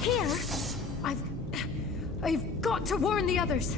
Here? I've got to warn the others.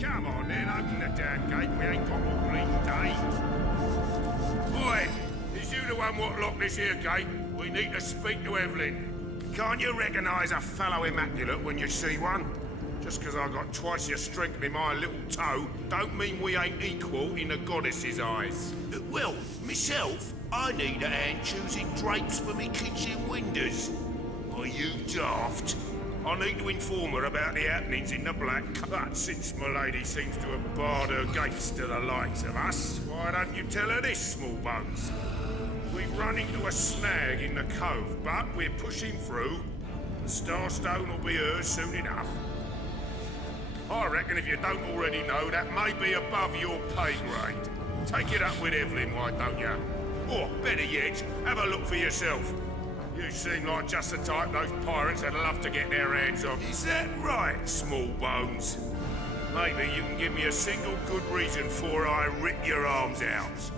Come on then, open the damn gate. We ain't got all bleeding day. Boy, is you the one what locked this here gate? We need to speak to Evelyn. Can't you recognise a fellow immaculate when you see one? Just 'cause I got twice your strength in my little toe, don't mean we ain't equal in the goddess's eyes. Well, myself, I need a hand choosing drapes for me kitchen windows. Are you daft? I need to inform her about the happenings in the Black Cut, since m'lady seems to have barred her gates to the likes of us. Why don't you tell her this, small bones? We've run into a snag in the cove, but we're pushing through. The Starstone will be hers soon enough. I reckon if you don't already know, that may be above your pay grade. Take it up with Evelyn, why don't you? Or, better yet, have a look for yourself. You seem like just the type those pirates would love to get their hands on. Is that right, small bones? Maybe you can give me a single good reason for I rip your arms out.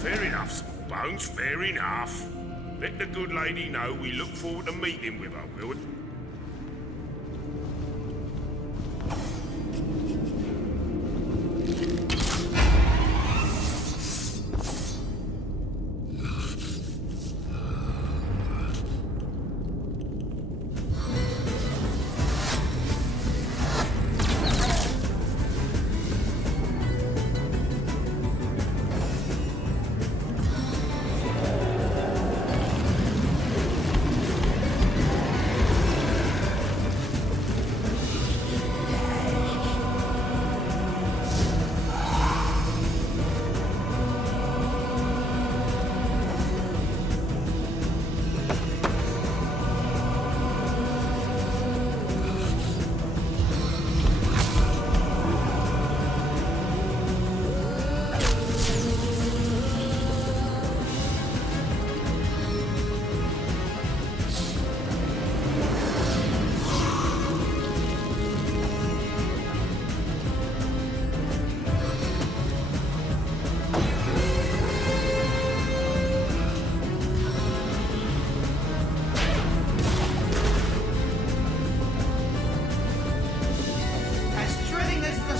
Fair enough, small bones, fair enough. Let the good lady know we look forward to meeting with her, will we?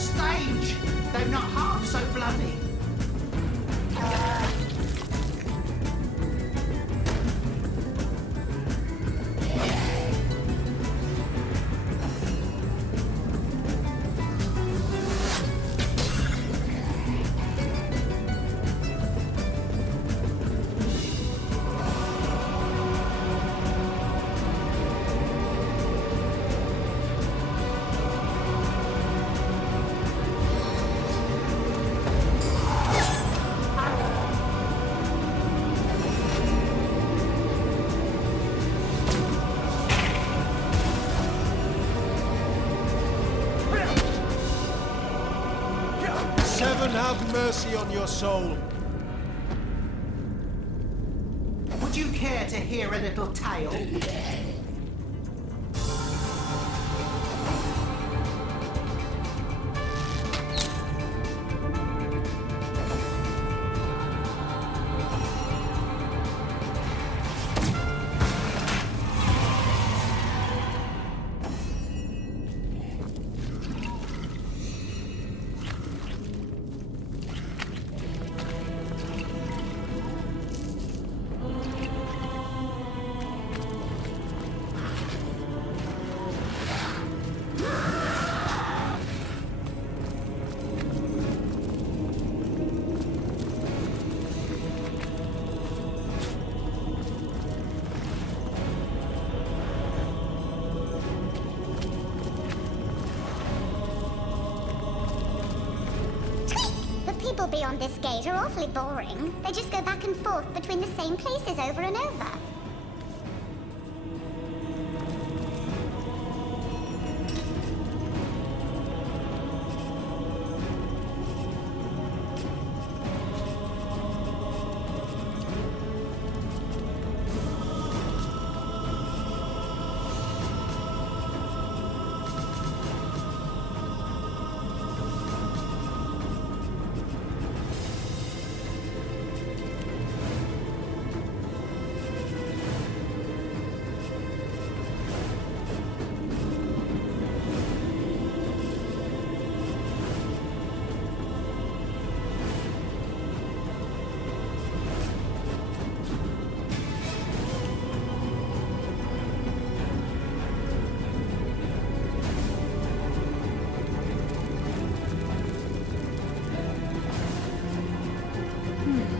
stage. They're not half so bloody. Seven, have mercy on your soul. Would you care to hear a little tale? People beyond this gate are awfully boring. They just go back and forth between the same places over and over.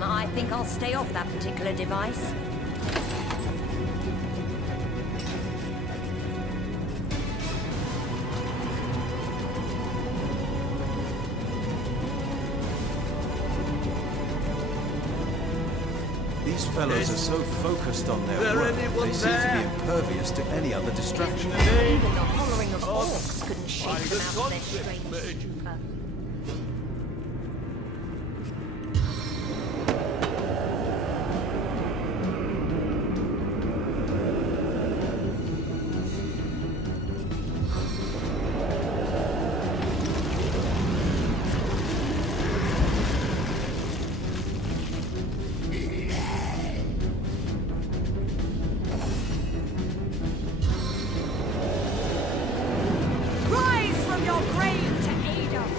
I think I'll stay off that particular device. These fellows are so focused on their work, they seem to be impervious to any other distraction. Even the hollering of orcs couldn't shake them out of their strange stupor. Rise from your grave to aid us!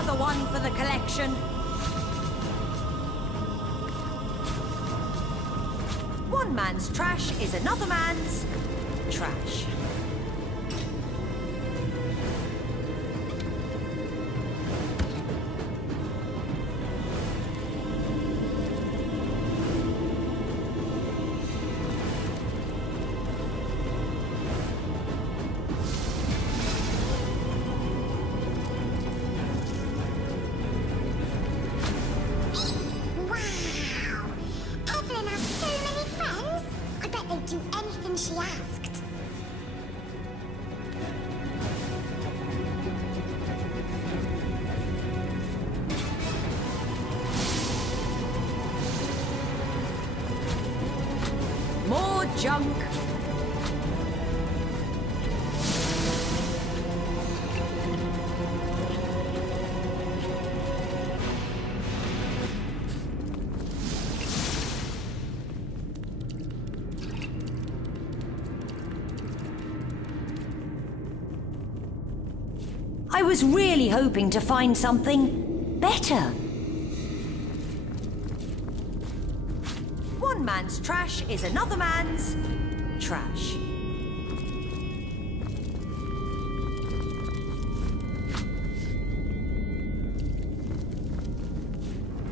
Another one for the collection. One man's trash is another man's trash. Wow! Evelyn has so many friends. I bet they'd do anything she asked. More junk. I was really hoping to find something better. One man's trash is another man's trash.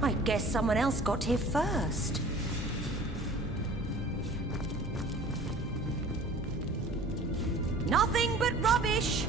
I guess someone else got here first. Nothing but rubbish!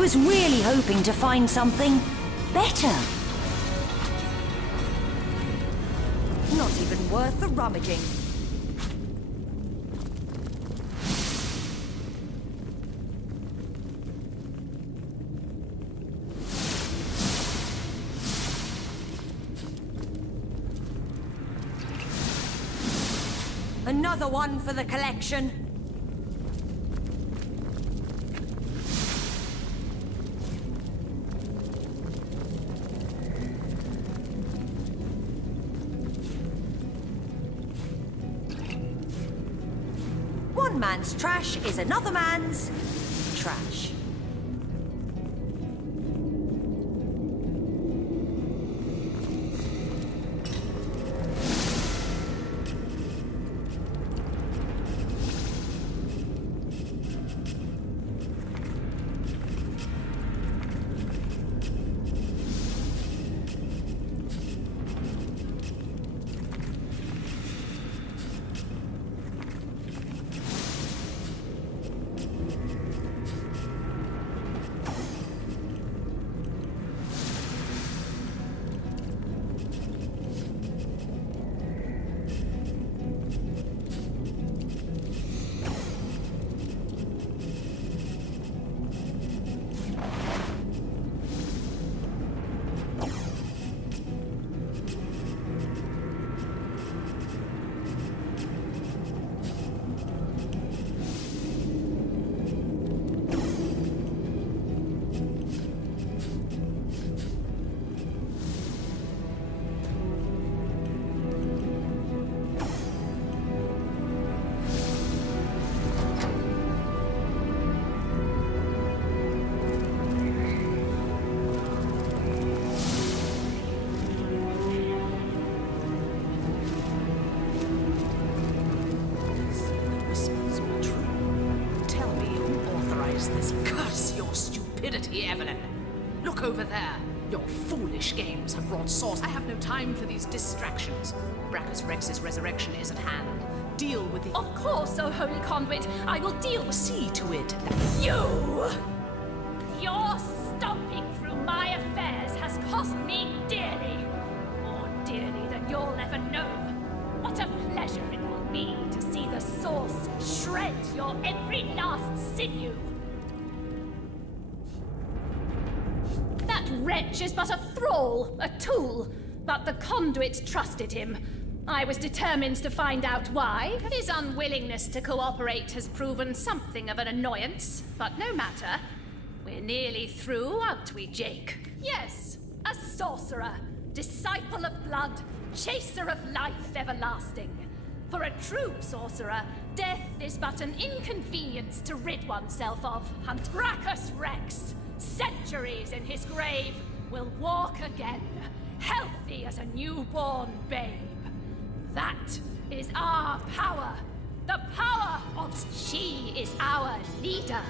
was really hoping to find something better. Not even worth the rummaging. Another one for the collection. One man's trash is another man's trash. This curse your stupidity, Evelyn. Look over there. Your foolish games have brought source. I have no time for these distractions. Brachus Rex's resurrection is at hand. Deal with the... Of course, oh holy conduit. I will deal with... See to it that... Your stomping through my affairs has cost me dearly. More dearly than you'll ever know. What a pleasure it will be to see the source shred your every last sinew. That wretch is but a thrall, a tool, but the conduit trusted him. I was determined to find out why. His unwillingness to cooperate has proven something of an annoyance, but no matter. We're nearly through, aren't we, Jake? Yes, a sorcerer, disciple of blood, chaser of life everlasting. For a true sorcerer, death is but an inconvenience to rid oneself of. Hunt Brachus Rex, centuries in his grave, will walk again, healthy as a newborn babe. That is our power. The power of... She is our leader.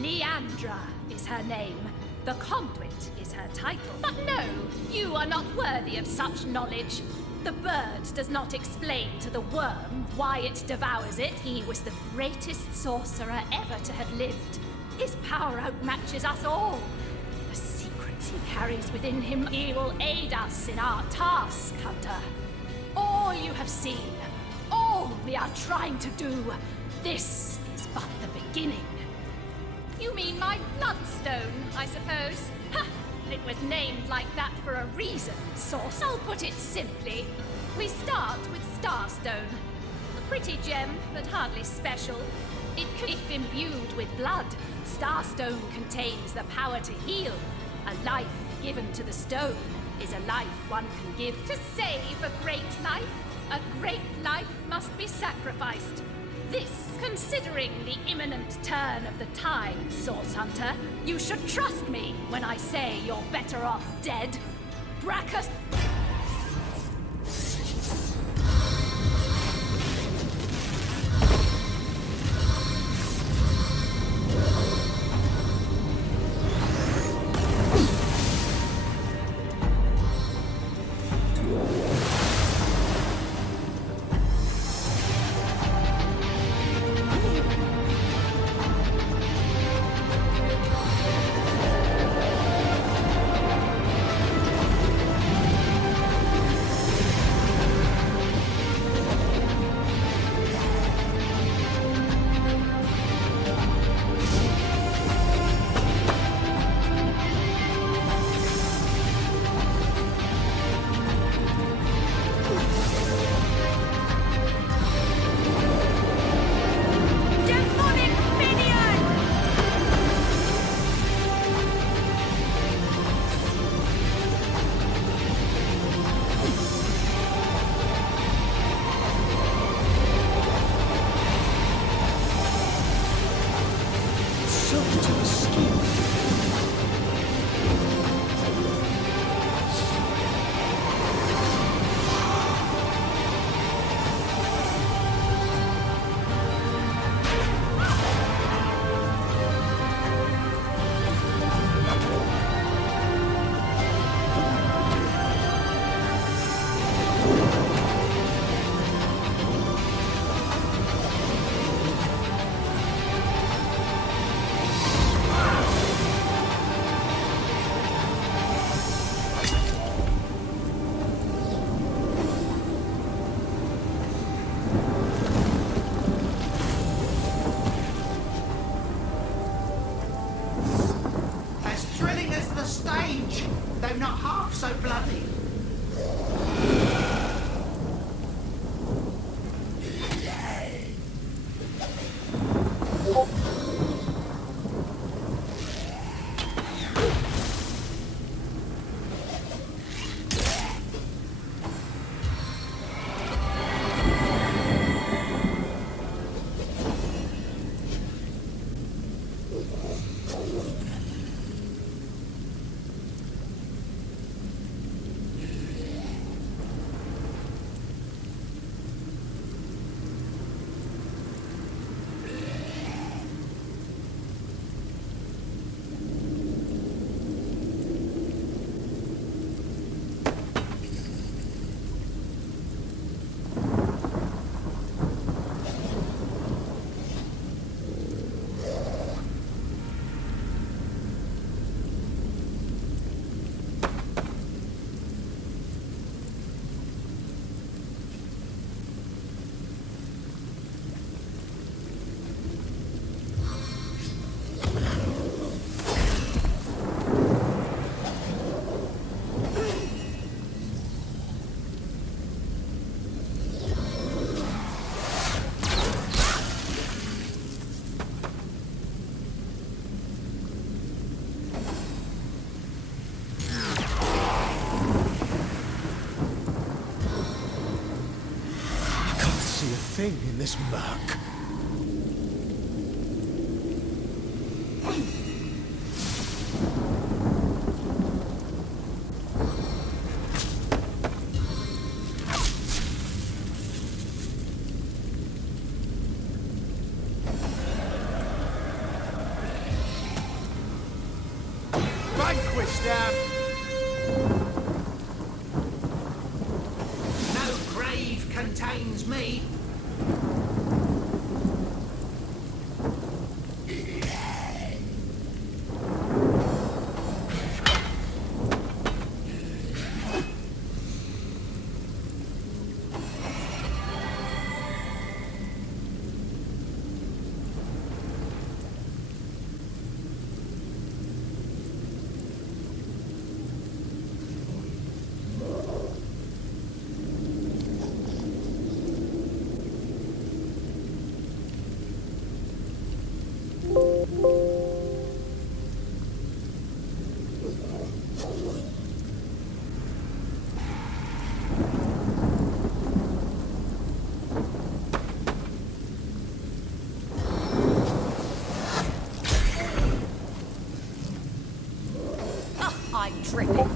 Leandra is her name. The conduit is her title. But no, you are not worthy of such knowledge. The bird does not explain to the worm why it devours it. He was the greatest sorcerer ever to have lived. His power outmatches us all. The secrets he carries within him, he will aid us in our task, Hunter. All you have seen, all we are trying to do, this is but the beginning. You mean my bloodstone, I suppose? Ha! It was named like that for a reason, Source. I'll put it simply. We start with Starstone. A pretty gem, but hardly special. If imbued with blood, Starstone contains the power to heal. A life given to the stone is a life one can give. To save a great life must be sacrificed. This, considering the imminent turn of the tide, Source Hunter, you should trust me when I say you're better off dead. Brachus... much to the scheme. As thrilling as the stage, though not half so bloody. Thing in this murk. Vanquish them! No grave contains me. I'm dripping.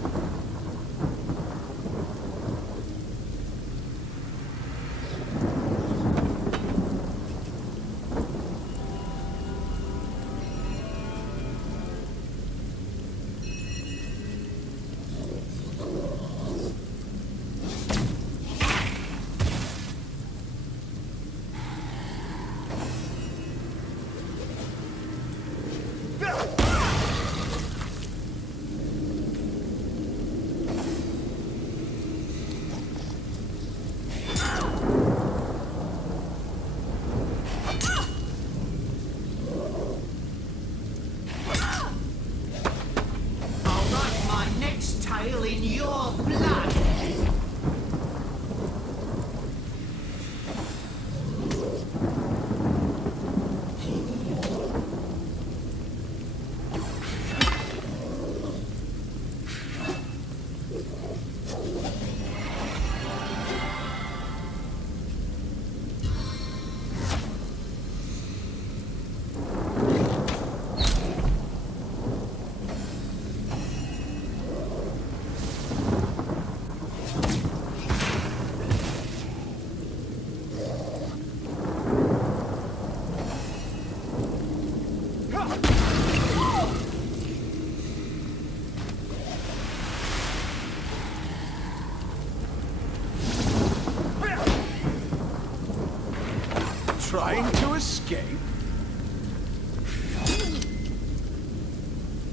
trying to escape?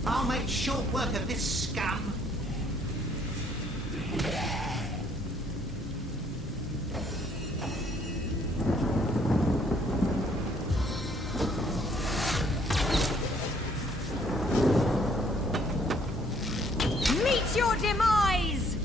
I'll make short work of this scum. Meet your demise!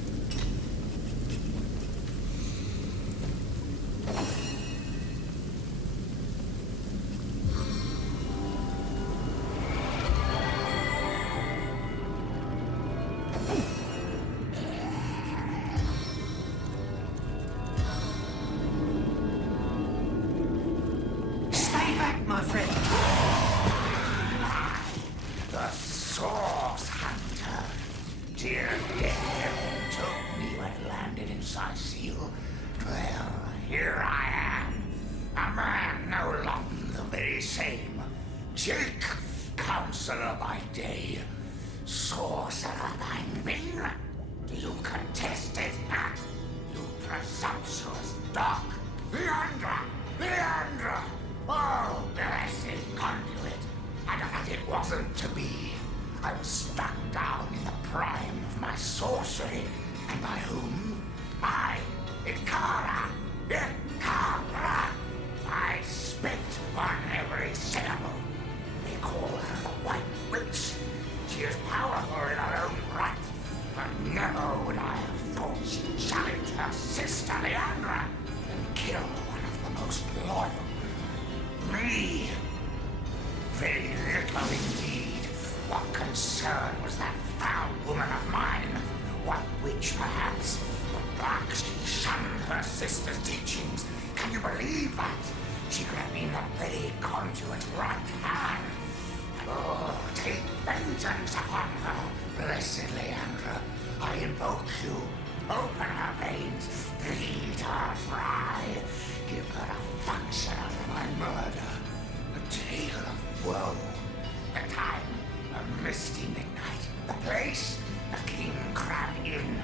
Stay back, my friend. The Source Hunter. Dear death took me when it landed in Seal. Well, here I am. A man no longer the very same. Jake, counselor by day. Sorcerer by night. Do you contest it, huh? You presumptuous dog. Leandra! Leandra! Oh, blessed conduit. And it wasn't to be. I was struck down in the prime of my sorcery. And by whom? By Ikara. Ikara! I spit on every syllable. They call her the White Witch. She is powerful in her own right. But never would I have thought she'd challenge her sister Leandra and kill one of the most loyal. Me. Very little indeed. What concern was that foul woman of mine? White Witch, perhaps? But black, she shunned her sister's teachings. Can you believe that? She could have been the very conduit's right hand. Oh, take vengeance upon her, blessed Leandra. I invoke you. Open her veins, bleed her dry. Give her a function of my murder. A tale of woe. The time, a misty midnight. The place, the King Crab Inn.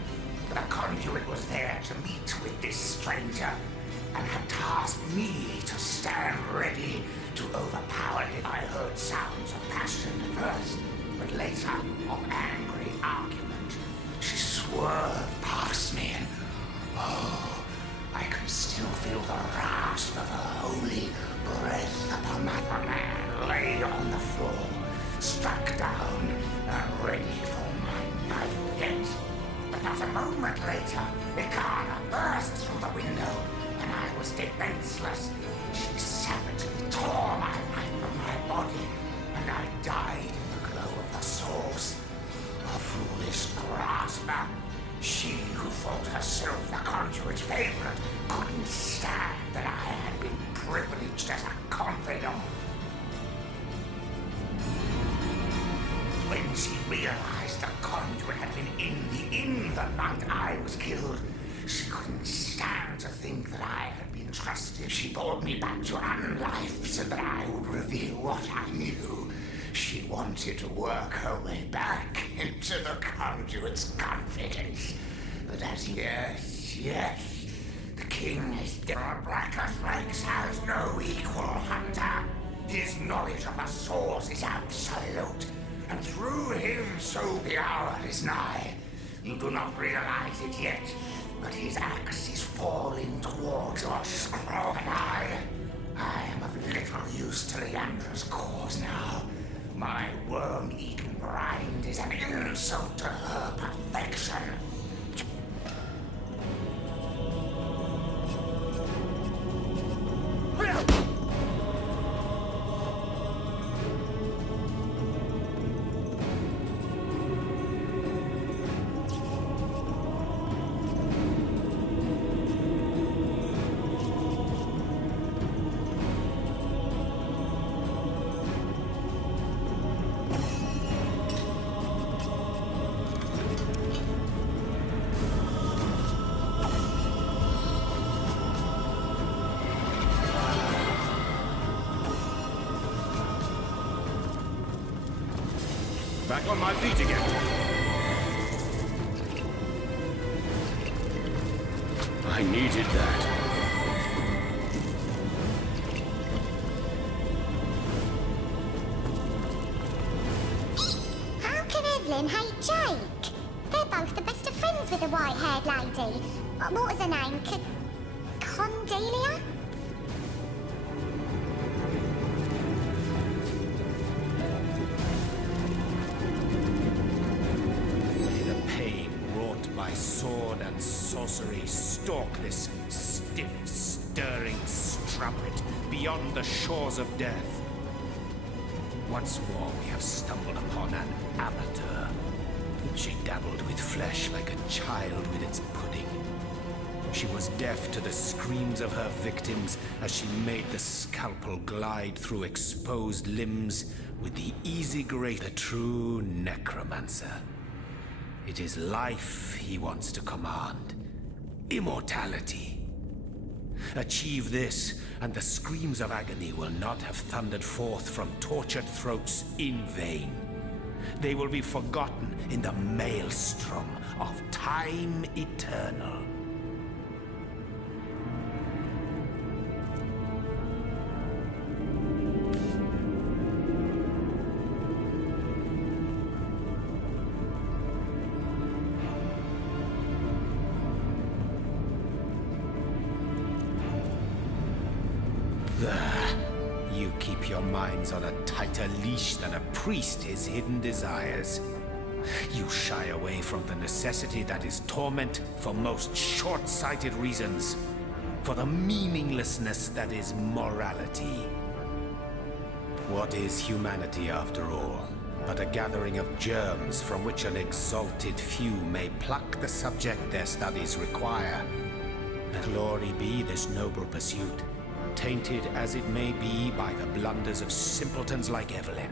The conduit was there to meet with this stranger, and had tasked me to stand ready to overpower him. I heard sounds of passion at first, but later of angry argument. She swerved past me and, oh, I can still feel the rasp of her holy breath upon my man lay on the floor, struck down and ready for my knife hit. But not a moment later, Ikara burst through the window, and I was defenseless. She savagely tore my life from my body, and I died in the glow of the source. A foolish grasper. She who thought herself the conduit's favorite couldn't stand that I had been privileged as a confidant. When she realized the conduit had been in the inn the night I was killed, she couldn't stand to think that I had been trusted. She brought me back to unlife so that I would reveal what I knew. She wanted to work her way back into the conduit's confidence. But as yes, the king is dead. Blackest Rex has no equal, Hunter. His knowledge of the source is absolute, and through him so the hour is nigh. You do not realize it yet, but his axe is falling towards your scroll, and I am of little use to Leandra's cause now. My worm-eaten rind is an insult to her perfection. Back on my feet again. I needed that. Evelyn hate Jake. They're both the best of friends with the white-haired lady. What was her name? Condelia? May the pain wrought by sword and sorcery stalk this stiff, stirring strumpet beyond the shores of death. Once more we have stumbled upon an amateur. She dabbled with flesh like a child with its pudding. She was deaf to the screams of her victims as she made the scalpel glide through exposed limbs with the easy grace of a true necromancer. It is life he wants to command. Immortality. Achieve this, and the screams of agony will not have thundered forth from tortured throats in vain. They will be forgotten in the maelstrom of time eternal. You keep your minds on a tighter leash than a priest his hidden desires. You shy away from the necessity that is torment for most short-sighted reasons, for the meaninglessness that is morality. What is humanity, after all, but a gathering of germs from which an exalted few may pluck the subject their studies require? Glory be this noble pursuit, tainted as it may be by the blunders of simpletons like Evelyn.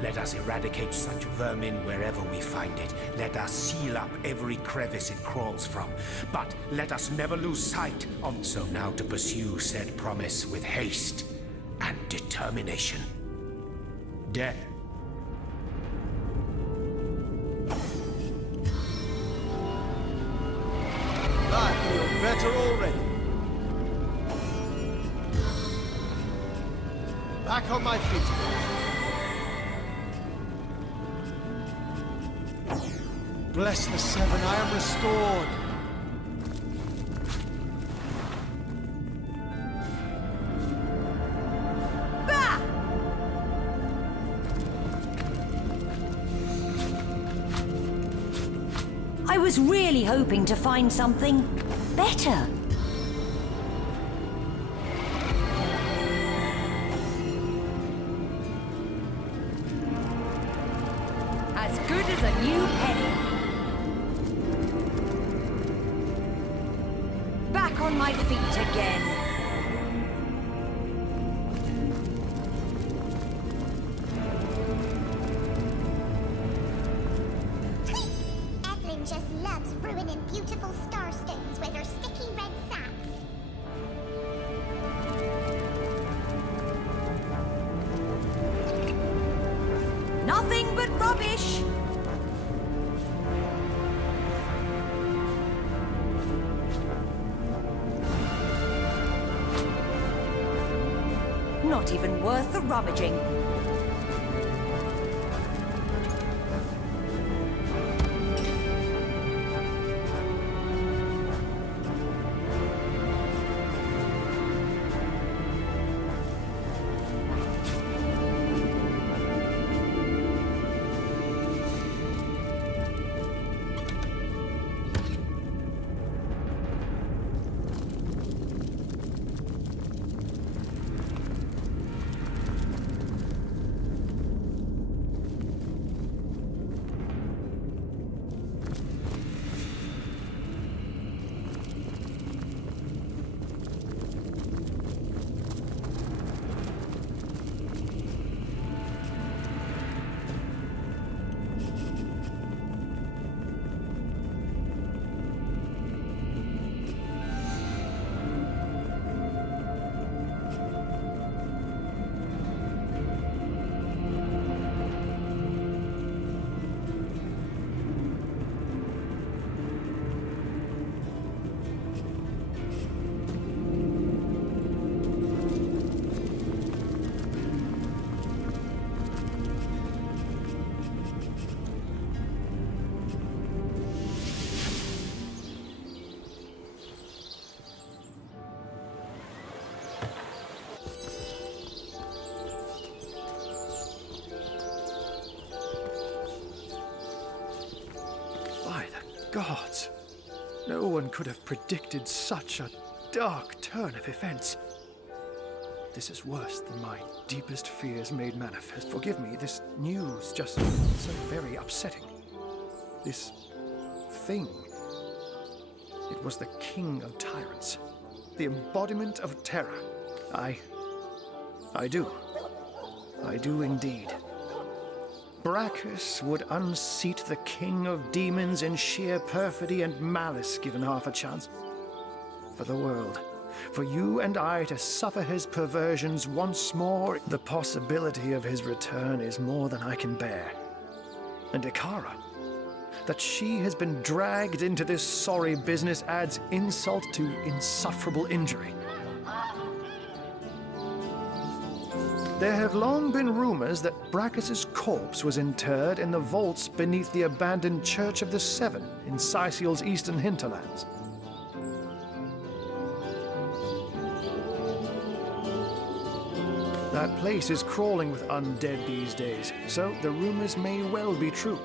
Let us eradicate such vermin wherever we find it. Let us seal up every crevice it crawls from. But let us never lose sight of so now to pursue said promise with haste and determination. Death. I feel better already. Back on my feet again. Bless the Seven, I am restored. I was really hoping to find something better. As good as a new penny. Back on my feet again. Evelyn just loves ruining beautiful starstones with her sticky red sap. Nothing but rubbish. Not even worth the rummaging. Gods, no one could have predicted such a dark turn of events. This is worse than my deepest fears made manifest. Forgive me, this news just so very upsetting. This thing. It was the king of tyrants. The embodiment of terror. I do. I do indeed. Brachus would unseat the king of demons in sheer perfidy and malice given half a chance. For the world, for you and I to suffer his perversions once more, the possibility of his return is more than I can bear. And Ikara, that she has been dragged into this sorry business adds insult to insufferable injury. There have long been rumors that Brachus's corpse was interred in the vaults beneath the abandoned Church of the Seven in Sicil's eastern hinterlands. That place is crawling with undead these days, so the rumors may well be true.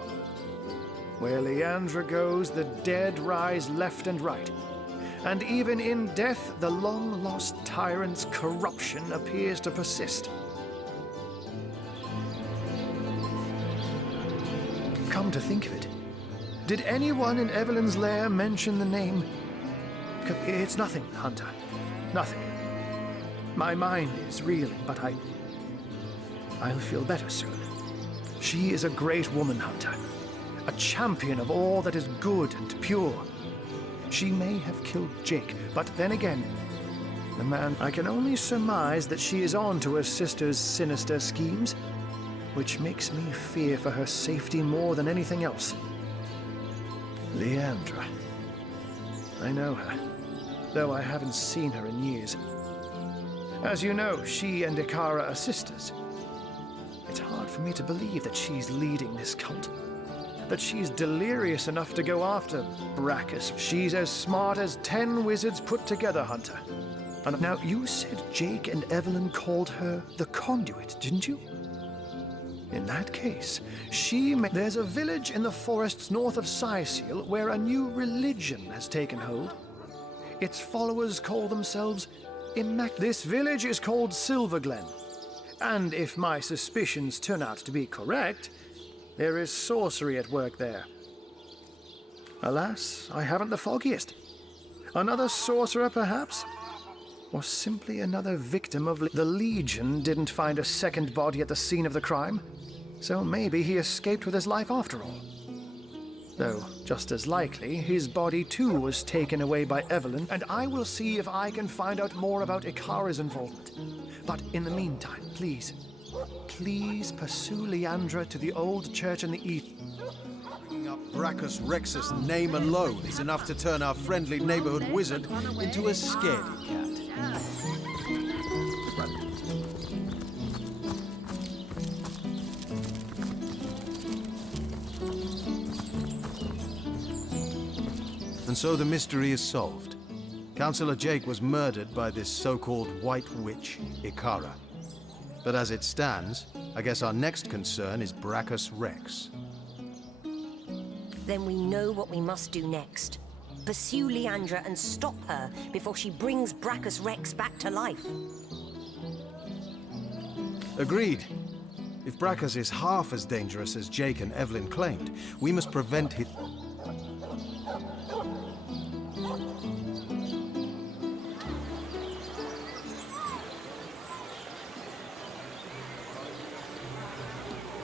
Where Leandra goes, the dead rise left and right. And even in death, the long-lost tyrant's corruption appears to persist. Come to think of it, did anyone in Evelyn's lair mention the name? It's nothing, Hunter. Nothing. My mind is reeling, but I'll feel better soon. She is a great woman, Hunter. A champion of all that is good and pure. She may have killed Jake, but then again, the man, I can only surmise that she is on to her sister's sinister schemes, which makes me fear for her safety more than anything else. Leandra. I know her, though I haven't seen her in years. As you know, she and Ikara are sisters. It's hard for me to believe that she's leading this cult. That she's delirious enough to go after Brachus. She's as smart as 10 wizards put together, Hunter. And now, you said Jake and Evelyn called her the Conduit, didn't you? In that case, there's a village in the forests north of Sicil where a new religion has taken hold. Its followers call themselves This village is called Silverglen. And if my suspicions turn out to be correct, there is sorcery at work there. Alas, I haven't the foggiest. Another sorcerer, perhaps? Or simply another victim of the Legion didn't find a second body at the scene of the crime, so maybe he escaped with his life after all. Though, just as likely, his body too was taken away by Evelyn, and I will see if I can find out more about Ikara's involvement. But in the meantime, please pursue Leandra to the old church in the east. Bringing up Brachus Rex's name alone is enough to turn our friendly neighborhood wizard into a scaredy cat. And so the mystery is solved. Councillor Jake was murdered by this so-called White Witch, Ikara. But as it stands, I guess our next concern is Brachus Rex. Then we know what we must do next. Pursue Leandra and stop her before she brings Brachus Rex back to life. Agreed. If Brachus is half as dangerous as Jake and Evelyn claimed, we must prevent his...